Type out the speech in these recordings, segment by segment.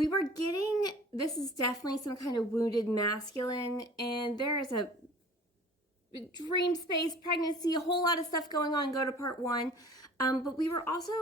We were getting, this is definitely some kind of wounded masculine, and there is a dream space, pregnancy, a whole lot of stuff going on. Go to part one. But we were also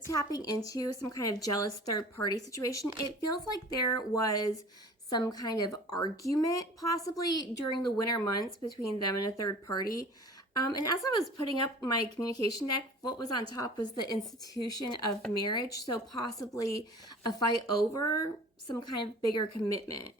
tapping into some kind of jealous third party situation. It feels like there was some kind of argument possibly during the winter months between them and a third party. And as I was putting up my communication deck, what was on top was the institution of marriage. So possibly a fight over some kind of bigger commitment.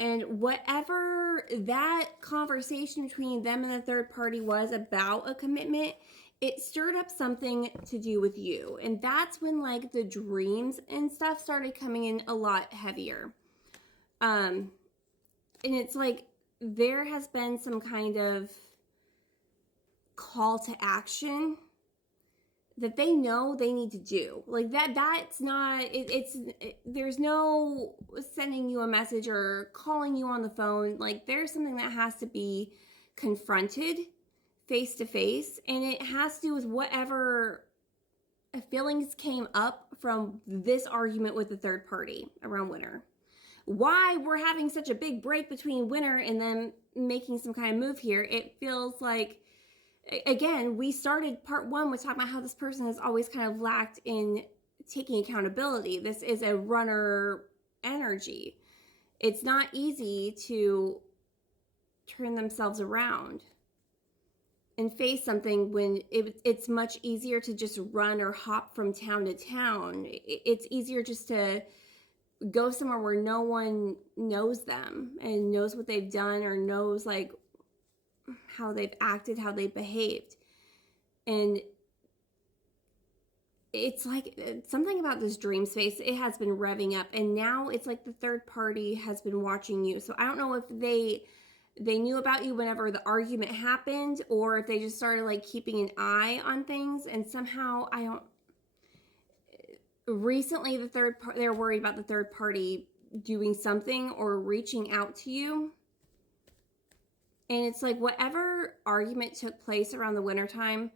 And whatever that conversation between them and the third party was about a commitment, it stirred up something to do with you. And that's when like the dreams and stuff started coming in a lot heavier. And it's like there has been some kind of call to action that they know they need to do. Like that's not, there's no sending you a message or calling you on the phone. Like there's something that has to be confronted face to face, and it has to do with whatever feelings came up from this argument with the third party around winter. Why we're having such a big break between winter and them making some kind of move here. It feels like, again, we started part one with talking about how this person has always kind of lacked in taking accountability. This is a runner energy. It's not easy to turn themselves around and face something when it's much easier to just run or hop from town to town. It's easier just to go somewhere where no one knows them and knows what they've done or knows like how they've acted, how they've behaved. And it's like something about this dream space, it has been revving up, and now it's like the third party has been watching you. So I don't know if they knew about you whenever the argument happened, or if they just started like keeping an eye on things, and somehow recently they're worried about the third party doing something or reaching out to you. And it's like whatever argument took place around the wintertime,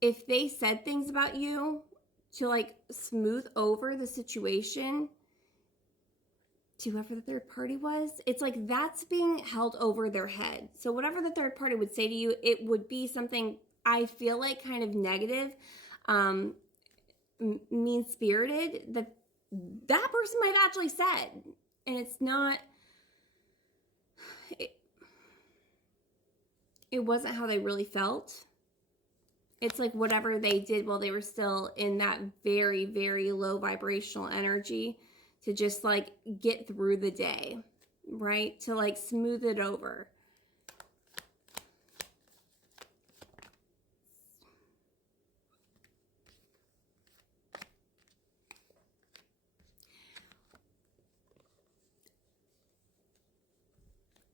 if they said things about you to like smooth over the situation to whoever the third party was, it's like that's being held over their head. So whatever the third party would say to you, it would be something I feel like kind of negative, mean-spirited that person might have actually said. And it's not, it wasn't how they really felt. It's like whatever they did while they were still in that very, very low vibrational energy to just like get through the day, right? To like smooth it over.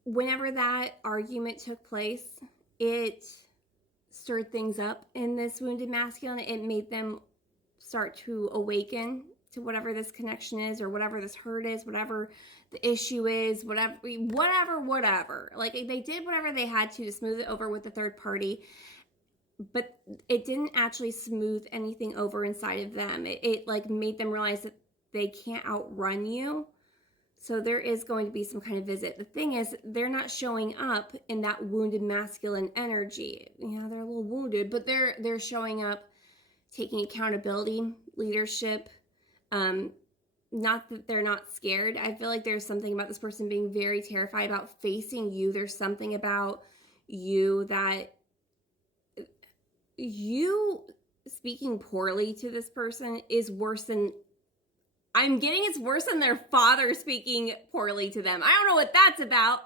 Whenever that argument took place, it stirred things up in this wounded masculine. It made them start to awaken to whatever this connection is, or whatever this hurt is, whatever the issue is, whatever. Like they did whatever they had to smooth it over with the third party, but it didn't actually smooth anything over inside of them. It like made them realize that they can't outrun you. So there is going to be some kind of visit. The thing is, they're not showing up in that wounded masculine energy. Yeah, they're a little wounded, but they're showing up taking accountability, leadership. Not that they're not scared. I feel like there's something about this person being very terrified about facing you. There's something about you that you speaking poorly to this person is worse than, I'm getting it's worse than their father speaking poorly to them. I don't know what that's about.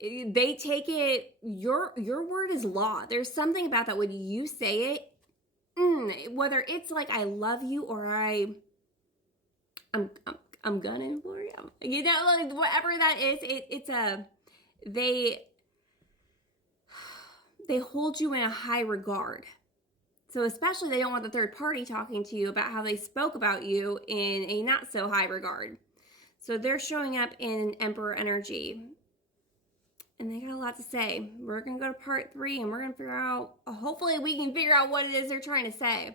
They take it, your word is law. There's something about that when you say it, whether it's like I love you or I'm gunning for you. You know, like whatever that is, they hold you in a high regard. So especially they don't want the third party talking to you about how they spoke about you in a not so high regard. So they're showing up in Emperor energy. And they got a lot to say. We're going to go to part 3 and we're going to figure out, hopefully we can figure out what it is they're trying to say.